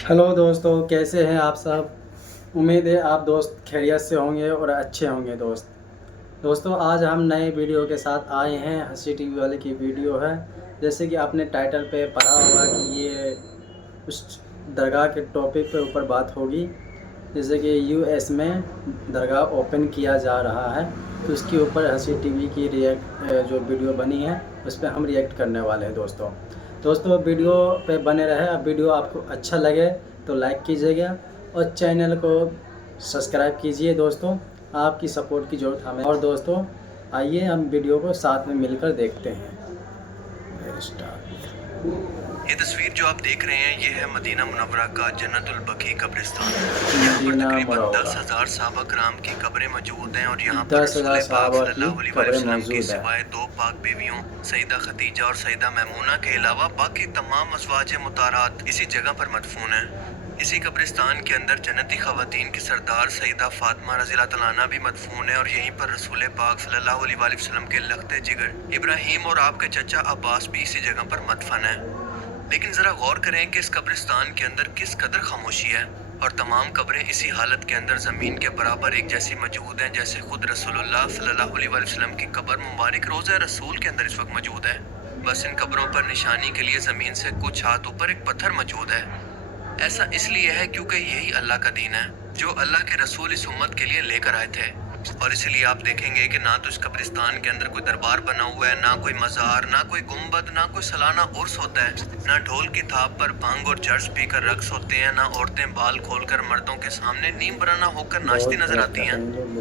Hello दोस्तों, कैसे हैं आप सब। उम्मीद है आप दोस्त खैरियत से होंगे और अच्छे होंगे। दोस्तों आज हम नए वीडियो के साथ आए हैं। हंसी टीवी वाले की वीडियो है। जैसे कि आपने टाइटल पे पढ़ा होगा कि ये उस दरगाह के टॉपिक पे ऊपर बात होगी। जैसे कि यूएस में दरगाह ओपन किया जा रहा है, तो उसके ऊपर हंसी टीवी की जो वीडियो बनी है उस पर हम रिएक्ट करने वाले हैं। दोस्तों वीडियो पे बने रहे। अब वीडियो आपको अच्छा लगे तो लाइक कीजिएगा और चैनल को सब्सक्राइब कीजिए। दोस्तों आपकी सपोर्ट की ज़रूरत हमें। और दोस्तों आइए हम वीडियो को साथ में मिलकर देखते हैं। ये तस्वीर जो आप देख रहे हैं ये है मदीना मुनव्वरा का जन्नतुल बकी कब्रिस्तान। यहाँ पर तकरीबन 10,000 सहाबा कराम की कब्रें मौजूद हैं और यहाँ पर रसूल पाक सल्लल्लाहु अलैहि वसल्लम की सिवाय 2 पाक बीवियों सईदा खदीजा और सईदा मैमूना के अलावा बाकी तमाम अज़वाज मुतारात इसी जगह पर मदफून हैं। इसी कब्रिस्तान के अंदर जन्नती ख़वातीन की सरदार सईदा फातिमा रज़ियल्लाहु तआला अन्हा भी मदफून है और यहीं पर रसूल पाक सल्लल्लाहु अलैहि वसल्लम के लख्ते जिगर इब्राहीम और आपके चचा अब्बास भी इसी जगह पर मदफन है। लेकिन ज़रा गौर करें कि इस कब्रिस्तान के अंदर किस कदर खामोशी है और तमाम कब्रें इसी हालत के अंदर ज़मीन के बराबर एक जैसी मौजूद हैं जैसे खुद रसूलुल्लाह सल्लल्लाहु अलैहि वसल्लम की कब्र मुबारक रोज़ा रसूल के अंदर इस वक्त मौजूद है। बस इन कब्रों पर निशानी के लिए ज़मीन से कुछ हाथ ऊपर एक पत्थर मौजूद है। ऐसा इसलिए है क्योंकि यही अल्लाह का दीन है जो अल्लाह के रसूल इस उम्मत के लिए लेकर आए थे। और इसलिए आप देखेंगे कि ना तो इस कब्रिस्तान के अंदर कोई दरबार बना हुआ है, ना कोई मज़ार, ना कोई गुंबद, ना कोई सालाना उर्स होता है, ना ढोल की थाप पर भांग और चर्च पीकर रक्स होते हैं, ना औरतें बाल खोलकर मर्दों के सामने नीम बराना होकर नाचती नजर आती हैं,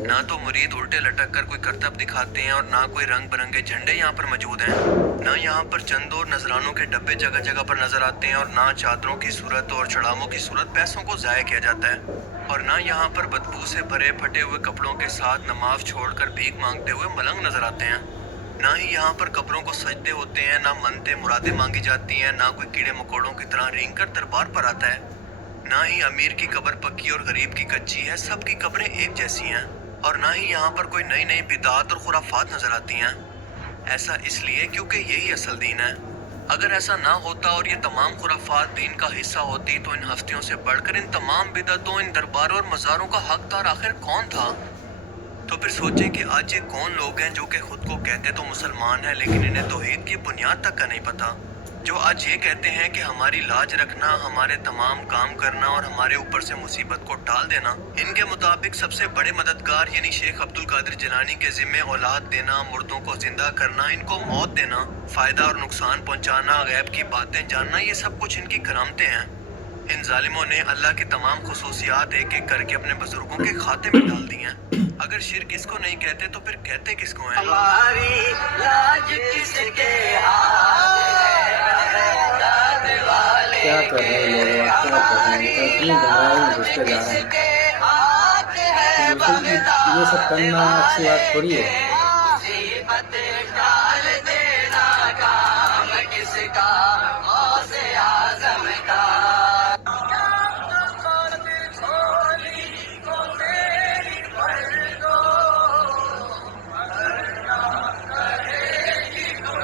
ना तो मुरीद उल्टे लटक कर कोई करतब दिखाते हैं और ना कोई रंग बिरंगे झंडे यहाँ पर मौजूद हैं। ना यहाँ पर चंदों और नजरानों के डब्बे जगह जगह पर नजर आते हैं और ना चादरों की सूरत और चढ़ावों की सूरत पैसों को ज़ाया किया जाता है। और ना यहाँ पर बदबू से भरे फटे हुए कपड़ों के साथ नमाज छोड़कर भीख मांगते हुए मलंग नजर आते हैं। ना ही यहाँ पर कब्रों को सजदे होते हैं, ना मनते मुरादें मांगी जाती हैं, ना कोई कीड़े मकोड़ों की तरह रेंग कर दरबार पर आता है। ना ही अमीर की कब्र पक्की और गरीब की कच्ची है, सबकी कब्रें एक जैसी हैं। और ना ही यहाँ पर कोई नई नई बिदात और खुराफात नजर आती हैं। ऐसा इसलिए क्योंकि यही असल दीन है। अगर ऐसा ना होता और ये तमाम खुराफात दीन का हिस्सा होती तो इन हस्तियों से बढ़कर इन तमाम बिदअतों, इन दरबारों और मज़ारों का हकदार आखिर कौन था। तो फिर सोचें कि आज ये कौन लोग हैं जो कि खुद को कहते तो मुसलमान हैं लेकिन इन्हें तौहीद की बुनियाद तक का नहीं पता, जो आज ये कहते हैं कि हमारी लाज रखना, हमारे तमाम काम करना और हमारे ऊपर से मुसीबत को टाल देना इनके मुताबिक सबसे बड़े मददगार यानी शेख अब्दुल कादिर जिलानी के जिम्मे औलाद देना, मुर्दों को जिंदा करना, इनको मौत देना, फायदा और नुकसान पहुंचाना, गैब की बातें जानना, ये सब कुछ इनकी करामतें हैं। इन जालिमों ने अल्लाह की तमाम खुसूसियात एक एक करके अपने बुजुर्गों के खाते में डाल दी हैं। अगर शिर्क इसको नहीं कहते तो फिर कहते किसको हैं? हमारी लाज किसके क्या कर रहे हैं लोग, क्या कर रहे हैं, इतनी गहराई में घुसते जा रहे हैं। दोस्तों ये सब करना अच्छी बात थोड़ी है।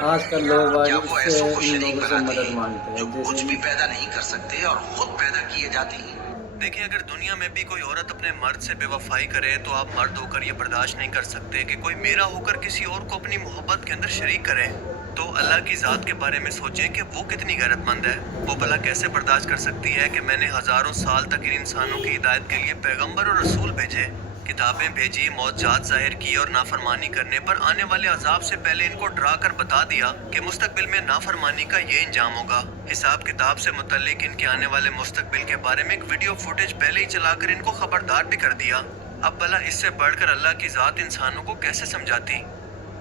आजकल लोग क्या वो ऐसो को इन शरीक लोगों से बनाती मदद है मांगते जो हैं। कुछ भी पैदा नहीं कर सकते और खुद पैदा किए जाते हैं। देखिए, अगर दुनिया में भी कोई औरत अपने मर्द से बेवफाई करे तो आप मर्द होकर ये बर्दाश्त नहीं कर सकते कि कोई मेरा होकर किसी और को अपनी मोहब्बत के अंदर शरीक करे। तो अल्लाह की ज़ात के बारे में सोचें कि वो कितनी गैरतमंद है। वो भला कैसे बर्दाश्त कर सकती है कि मैंने हज़ारों साल तक इन इंसानों की हिदायत के लिए पैगम्बर और रसूल भेजे, किताबें भेजी, मौजज़ात ज़ाहिर की और नाफरमानी करने पर आने वाले अजाब से पहले इनको डरा कर बता दिया कि मुस्तकबिल में नाफरमानी का ये इंजाम होगा। हिसाब किताब से मुतल्लिक इनके आने वाले मुस्तकबिल के बारे में एक वीडियो फुटेज पहले ही चलाकर इनको खबरदार भी कर दिया। अब भला इससे बढ़कर अल्लाह की ज़ात इंसानों को कैसे समझाती।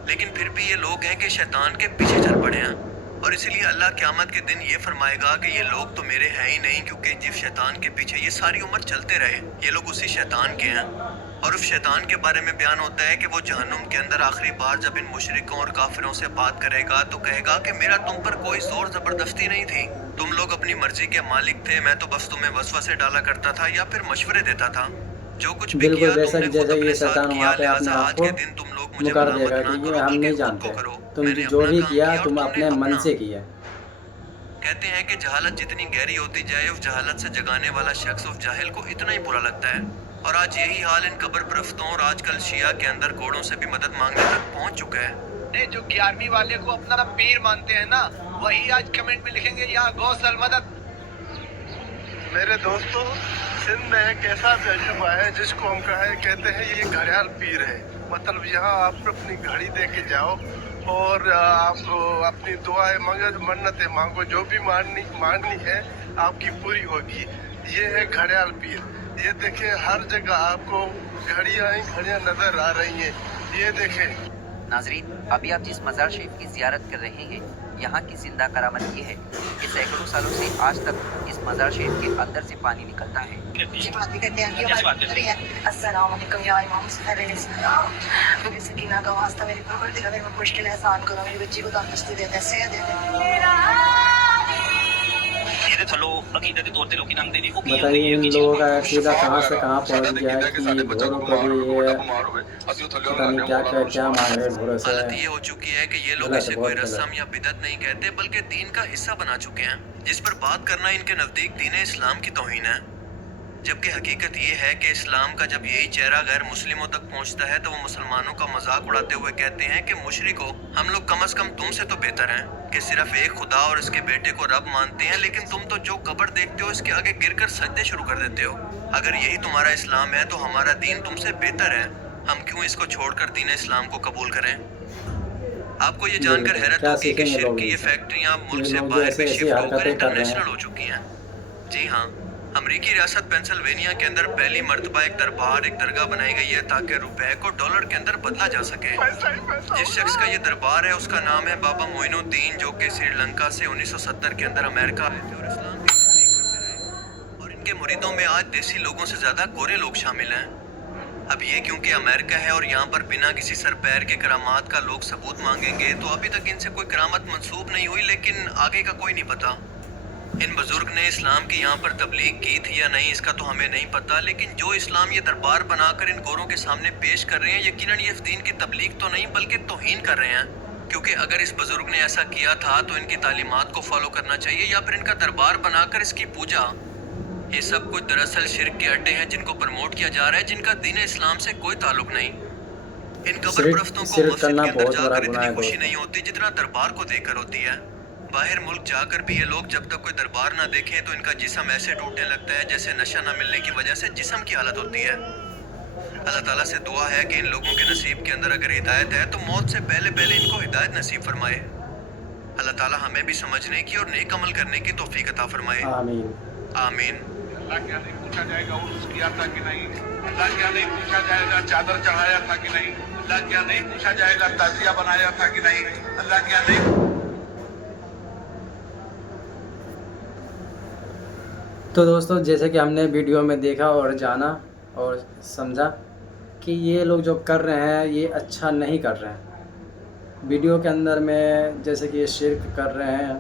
लेकिन फिर भी ये लोग हैं कि शैतान के पीछे चल पड़े हैं। और इसीलिए अल्लाह क़यामत के दिन ये फरमाएगा कि ये लोग तो मेरे हैं ही नहीं, क्योंकि जिस शैतान के पीछे ये सारी उम्र चलते रहे ये लोग उसी शैतान के हैं। और उस शैतान के बारे में बयान होता है कि वो जहन्नुम के अंदर आखिरी बार जब इन मुशरिकों और काफिरों से बात करेगा तो कहेगा कि मेरा तुम पर कोई जोर जबरदस्ती नहीं थी, तुम लोग अपनी मर्जी के मालिक थे, मैं तो बस तुम्हें वसवसे डाला करता था या फिर मशवरे देता था। जो कुछ भी किया तुमने खुद अपने साथ किया, लिहाजा आज के दिन तुम लोग मुझे मुकर मलामत देगा ना कि ये करो हम बल्कि नहीं खुद को जानते। करो। तुम मैंने जो अपना भी काम किया किया और तुम तुमने अपने मन अपना। से किया। कहते हैं कि जहालत जितनी गहरी होती जाए उस जहालत से जगाने वाला शख्स उस जाहिल को इतना ही बुरा लगता है। और आज यही हाल इन कब्र परस्तों और आजकल शिया के अंदर घोड़ों से भी मदद मांगने तक पहुंच चुका है। जो 11वीं वाले को अपना पीर मानते हैं ना, वही आज कमेंट में लिखेंगे या गौसल मदद। मेरे दोस्तों, सिंध में एक ऐसा तजुर्बा है जिसको हम कहते हैं ये घड़ियाल पीर है। मतलब यहाँ आप अपनी घड़ी दे के जाओ और आप अपनी दुआएं मन्नतें मांगो, जो भी माननी है आपकी पूरी होगी। ये है घड़ियाल पीर। ये देखें, हर जगह आपको घड़ियाँ नजर आ रही हैं। ये देखें नाजरीन, अभी आप जिस मज़ार शरीफ की ज़ियारत कर रहे हैं, यहाँ की जिंदा करामत ये है कि सैकड़ों सालों से आज तक इस मज़ार शरीफ के अंदर से पानी निकलता है। अस्सलाम वालेकुम या इमाम मेरी सकीना का वास्ता, मेरी परवरदिगार मेरे पर मुश्किल एहसान करो, मेरी बच्ची को तंदुरुस्ती दे दे, सेहत दे दे। बताइए इन लोगों का अकीदा कहाँ से कहाँ पहुँच गया है कि घोड़ों को भी ये पता नहीं क्या मांग रहे घोड़ों से। हालत ये हो चुकी है कि ये लोग इसे कोई रस्म या बिदत नहीं कहते बल्कि दीन का हिस्सा बना चुके हैं, जिस पर बात करना इनके नज़दीक दीन इस्लाम की तौहीन है। जबकि हकीकत ये है कि इस्लाम का जब यही चेहरा गैर मुस्लिमों तक पहुंचता है तो वो मुसलमानों का मजाक उड़ाते हुए कहते हैं कि मुशरिको, हम लोग कम से कम तुमसे तो बेहतर हैं कि सिर्फ एक खुदा और इसके बेटे को रब मानते हैं, लेकिन तुम तो जो कब्र देखते हो इसके आगे गिरकर सजदे शुरू कर देते हो। अगर यही तुम्हारा इस्लाम है तो हमारा दीन तुमसे बेहतर है, हम क्यों इसको छोड़कर दीन इस्लाम को कबूल करें। आपको ये जानकर हैरत होगी कि शिर्क की ये फैक्ट्रियां मुल्क से बाहर भी शिफ्ट होकर इंटरनेशनल हो चुकी हैं। जी हाँ, अमेरिकी रियासत पेंसिल्वेनिया के अंदर पहली मर्तबा एक दरगाह बनाई गई है ताकि रुपए को डॉलर के अंदर बदला जा सके। जिस शख्स का ये दरबार है उसका नाम है बाबा मोइनुद्दीन, जो कि श्रीलंका से 1970 के अंदर अमेरिका आए थे और इस्लाम की तबलीग करते रहे। और इनके मुरीदों में आज देसी लोगों से ज्यादा गोरे लोग शामिल हैं। अब ये क्योंकि अमेरिका है और यहाँ पर बिना किसी सर पैर के करामात का लोग सबूत मांगेंगे, तो अभी तक इनसे कोई करामत मंसूब नहीं हुई, लेकिन आगे का कोई नहीं पता। इन बुजुर्ग ने इस्लाम की यहाँ पर तबलीग की थी या नहीं इसका तो हमें नहीं पता, लेकिन जो इस्लाम ये दरबार बनाकर इन गोरों के सामने पेश कर रहे हैं, यकीनन ये इस दीन की तबलीग तो नहीं बल्कि तौहीन कर रहे हैं। क्योंकि अगर इस बुजुर्ग ने ऐसा किया था तो इनकी तालीमात को फॉलो करना चाहिए या फिर इनका दरबार बनाकर इसकी पूजा। ये सब कुछ दरअसल शिर्क के अड्डे हैं जिनको प्रमोट किया जा रहा है, जिनका दीन इस्लाम से कोई ताल्लुक नहीं। इन कब्र परस्तों को मस्जिद के अंदर जाकर इतनी खुशी नहीं होती जितना दरबार को देखकर होती है। बाहर मुल्क जाकर भी ये लोग जब तक कोई दरबार ना देखें तो इनका जिस्म ऐसे टूटने लगता है जैसे नशा ना मिलने की वजह से जिस्म की हालत होती है। अल्लाह ताला से दुआ है कि इन लोगों के नसीब के अंदर अगर हिदायत है तो मौत से पहले पहले इनको हिदायत नसीब फरमाए। अल्लाह ताला हमें भी समझने की और नेक अमल करने की तौफीक अता फरमाए। आमीन आमीन। अल्लाह क्या नहीं पूछा जाएगा उर्स किया था कि नहीं, अल्लाह क्या नहीं पूछा जाएगा चादर चढ़ाया था कि नहीं, अल्लाह क्या नहीं पूछा जाएगा ताजिया बनाया था कि नहीं, अल्लाह क्या नहीं। तो दोस्तों, जैसे कि हमने वीडियो में देखा और जाना और समझा कि ये लोग जो कर रहे हैं ये अच्छा नहीं कर रहे हैं। वीडियो के अंदर में जैसे कि ये शिर्क कर रहे हैं,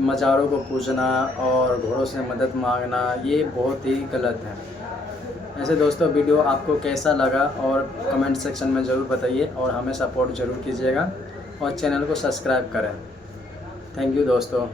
मज़ारों को पूजना और घोड़ों से मदद मांगना, ये बहुत ही गलत है। ऐसे दोस्तों, वीडियो आपको कैसा लगा और कमेंट सेक्शन में ज़रूर बताइए और हमें सपोर्ट ज़रूर कीजिएगा और चैनल को सब्सक्राइब करें। थैंक यू दोस्तों।